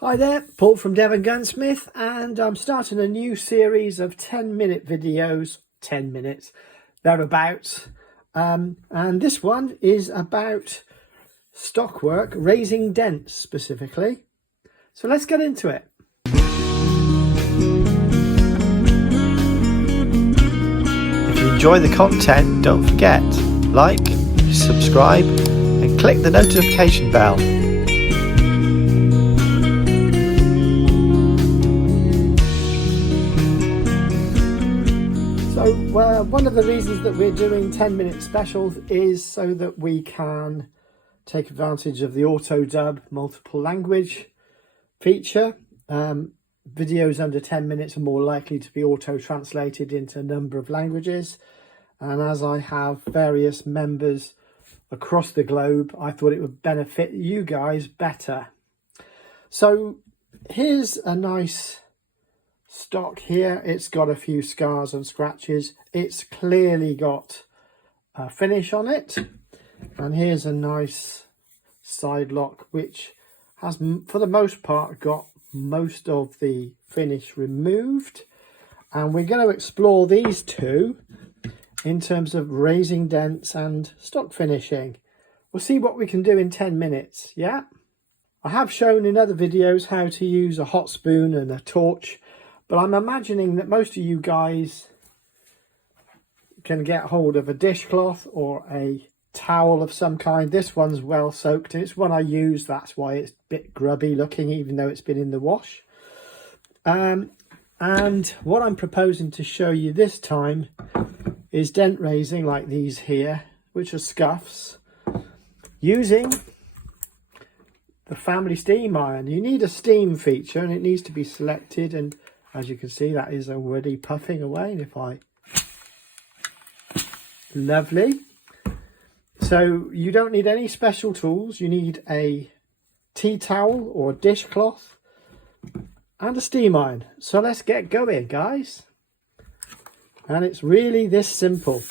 Hi there, Paul from Devongunsmith, and I'm starting a new series of 10-minute videos, 10 minutes, thereabouts. And this one is about stockwork, raising dents specifically. So let's get into it. If you enjoy the content, don't forget, like, subscribe, and click the notification bell. So one of the reasons that we're doing 10-minute specials is so that we can take advantage of the autodub multiple language feature. Videos under 10 minutes are more likely to be auto-translated into a number of languages. And as I have various members across the globe, I thought it would benefit you guys better. So here's a nice stock here. It's got a few scars and scratches. It's clearly got a finish on it. And here's a nice side lock which has, for the most part, got most of the finish removed. And we're going to explore these two in terms of raising dents and stock finishing. We'll see what we can do in 10 minutes. Yeah, I have shown in other videos how to use a hot spoon and a torch, but I'm imagining that most of you guys can get hold of a dishcloth or a towel of some kind. This one's well soaked. It's one I use. That's why it's a bit grubby looking, even though it's been in the wash. And what I'm proposing to show you this time is dent raising like these here, which are scuffs, using the family steam iron. You need a steam feature and it needs to be selected, and as you can see, that is already puffing away. And if I... Lovely. So you don't need any special tools. You need a tea towel or a dishcloth and a steam iron. So let's get going, guys. And it's really this simple.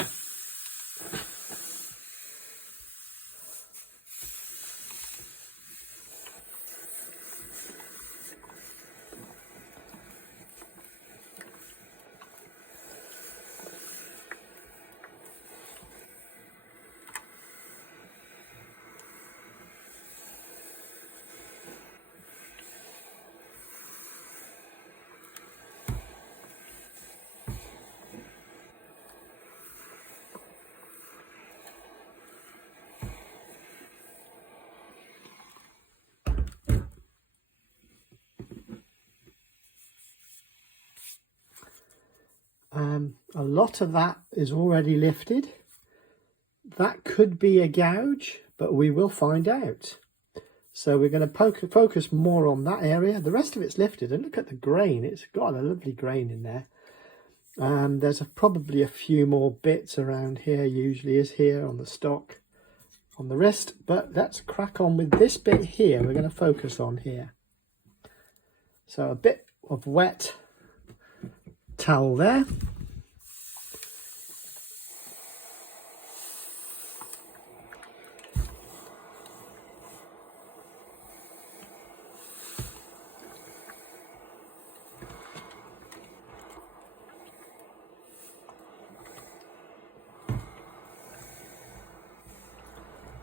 A lot of that is already lifted. That could be a gouge, but we will find out. So we're going to focus more on that area. The rest of it's lifted, and look at the grain. It's got a lovely grain in there. There's probably a few more bits around here, usually is here on the stock, on the wrist. But let's crack on with this bit here. We're going to focus on here. So a bit of wet towel there.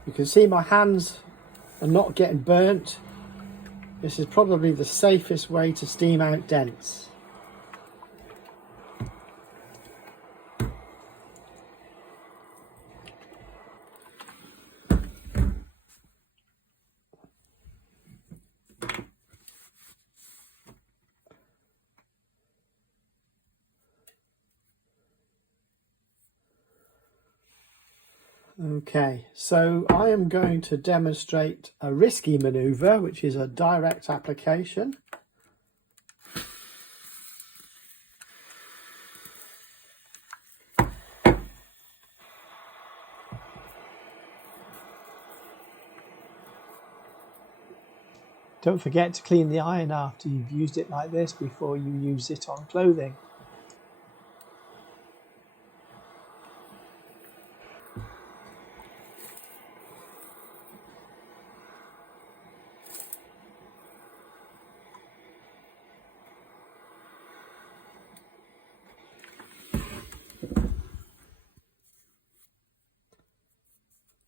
You can see my hands are not getting burnt. This is probably the safest way to steam out dents. Okay, so I am going to demonstrate a risky maneuver, which is a direct application. Don't forget to clean the iron after you've used it like this before you use it on clothing.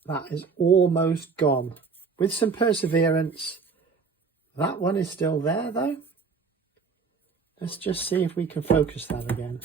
That is almost gone. With some perseverance, that one is still there though. Let's just see if we can focus that again.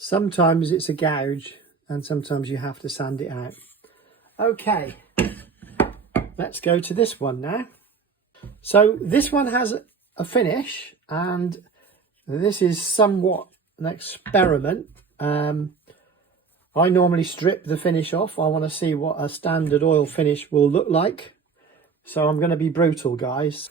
Sometimes it's a gouge and sometimes you have to sand it out. Okay, let's go to this one now. So this one has a finish, and this is somewhat an experiment. I normally strip the finish off. I want to see what a standard oil finish will look like. So I'm going to be brutal, guys.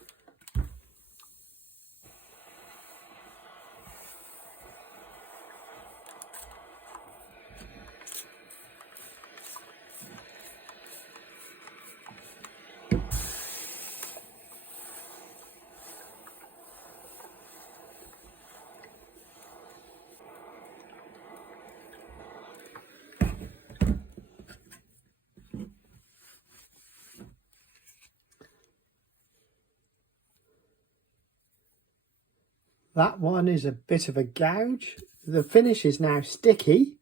That one is a bit of a gouge. The finish is now sticky,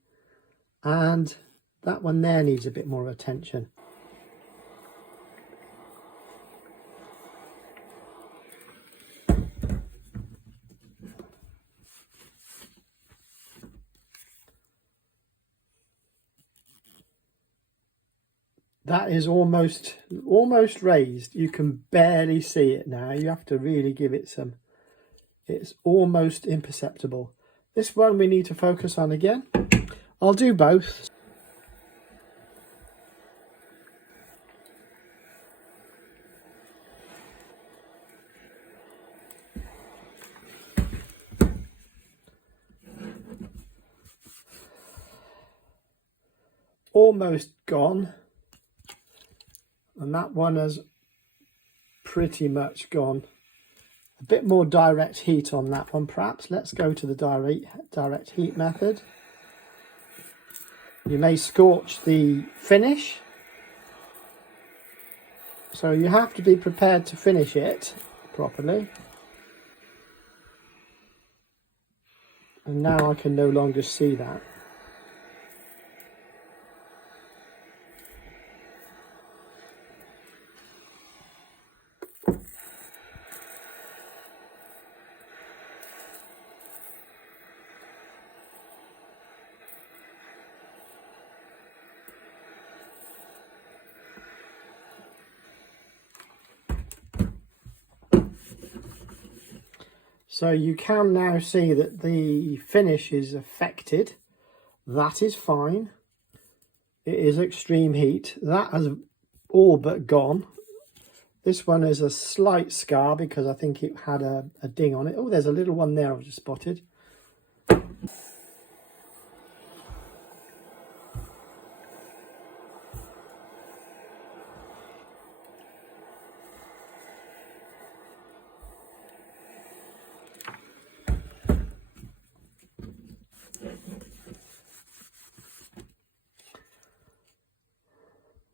and that one there needs a bit more attention. That is almost raised. You can barely see it now. You have to really give it some. It's almost imperceptible. This one we need to focus on again. I'll do both. Almost gone. And that one has pretty much gone. A bit more direct heat on that one perhaps. Let's go to the direct heat method. You may scorch the finish, so you have to be prepared to finish it properly. And now I can no longer see that. So you can now see that the finish is affected. That is fine. It is extreme heat. That has all but gone. This one is a slight scar because I think it had a ding on it. Oh, there's a little one there I've just spotted.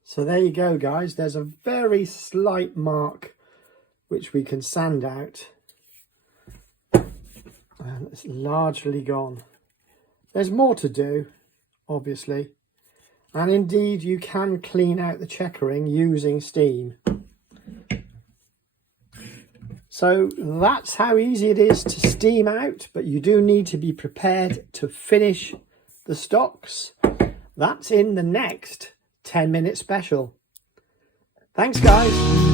So there you go, guys. There's a very slight mark which we can sand out, and it's largely gone. There's more to do, obviously, and indeed you can clean out the checkering using steam. So that's how easy it is to steam out, but you do need to be prepared to finish the stocks. That's in the next 10-minute special. Thanks, guys.